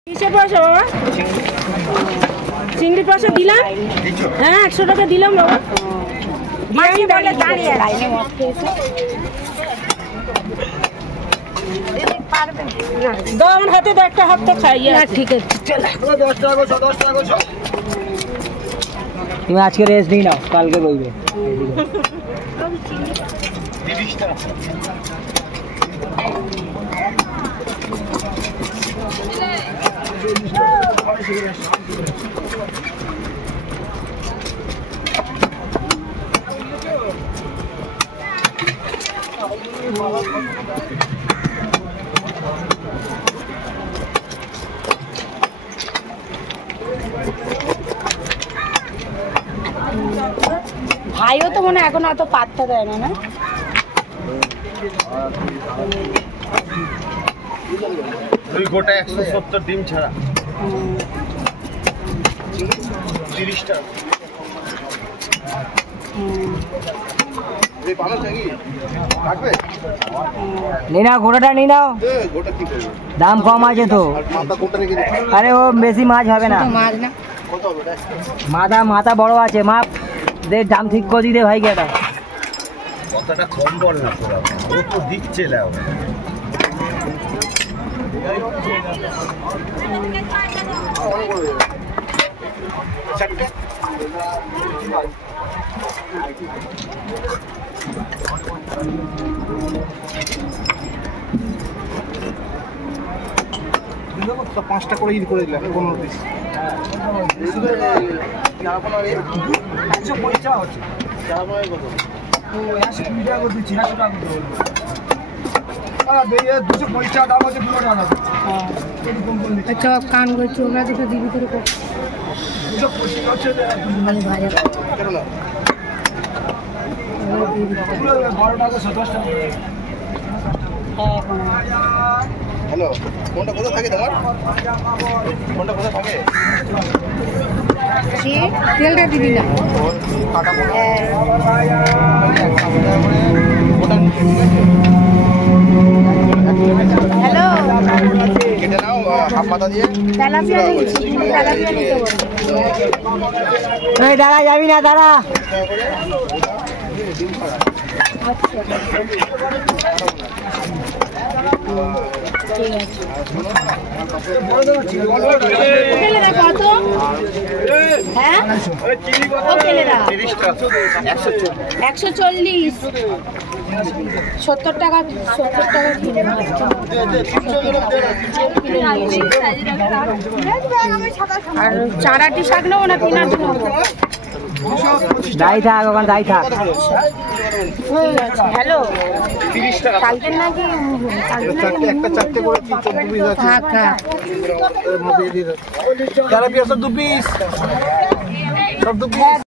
কিসে পয়সা বাবা? চিংড়ি পয়সা দিলাম। হ্যাঁ 100 টাকা দিলাম বাবা। মাঝি বলে দাঁড়িয়ে লাইনে মত খেয়েছে। দাও আমার হাতে দাও, একটা হাত তো খাইয়া। না ঠিক আছে চল। 10 টাকা গো, 10 টাকা গো। তুমি আজকে রেস্ট নিয়ে নাও, কালকে বলবে। 30 টাকা। ভাইও তো মনে এখন অত পাত্তা দেয় না। দুই গোটা 170 ডিম ছাড়া 30 টাকা। এই ভালো থাকি কাটবে নিয়ে নাও, গোটাটা নিয়ে নাও। গোটা কি করবে? দাম কম আছে তো। মাথা কোনটা রেখে দিই? আরে ও বেশি মাছ হবে না। মাছ না কত হবে? মাথা বড় আছে, মাপ দে, দাম ঠিক করে দিতে ভাই কেটা। কথাটা কম বল না তোরা, ও তো দিচ্ছে লাও। চারটে তো 5টা করে ঈদ করে দিলাম 15 পিস। আচ্ছা কান করছি ওরা দুটো দিবি তোর হ্যালো, কোনটা কোথায় থাকে তোমার? কোনটা কোথায় থাকে? তেলটা দিবি না। কাটা বড়। হ্যালো কেটে নাও হাফ পাতা দিয়ে। তেলাপিয়া নিচ্ছি, তেলাপিয়া নিতে বলছি। এই দাঁড়া, যাবি না, দাঁড়া। কত? হ্যাঁ 140 70 টাকা কিলো। আর চারাটি শাক নেবো না পিনাটি নেবো? যাই থাক ওখানে, যাই থাক। হ্যালো 30 টাকা। কালকে নাকি একটা চারটে করে 14 পিস আছে। থাক থাক তেলাপিয়া সব 2 পিস। সব 2 পিস।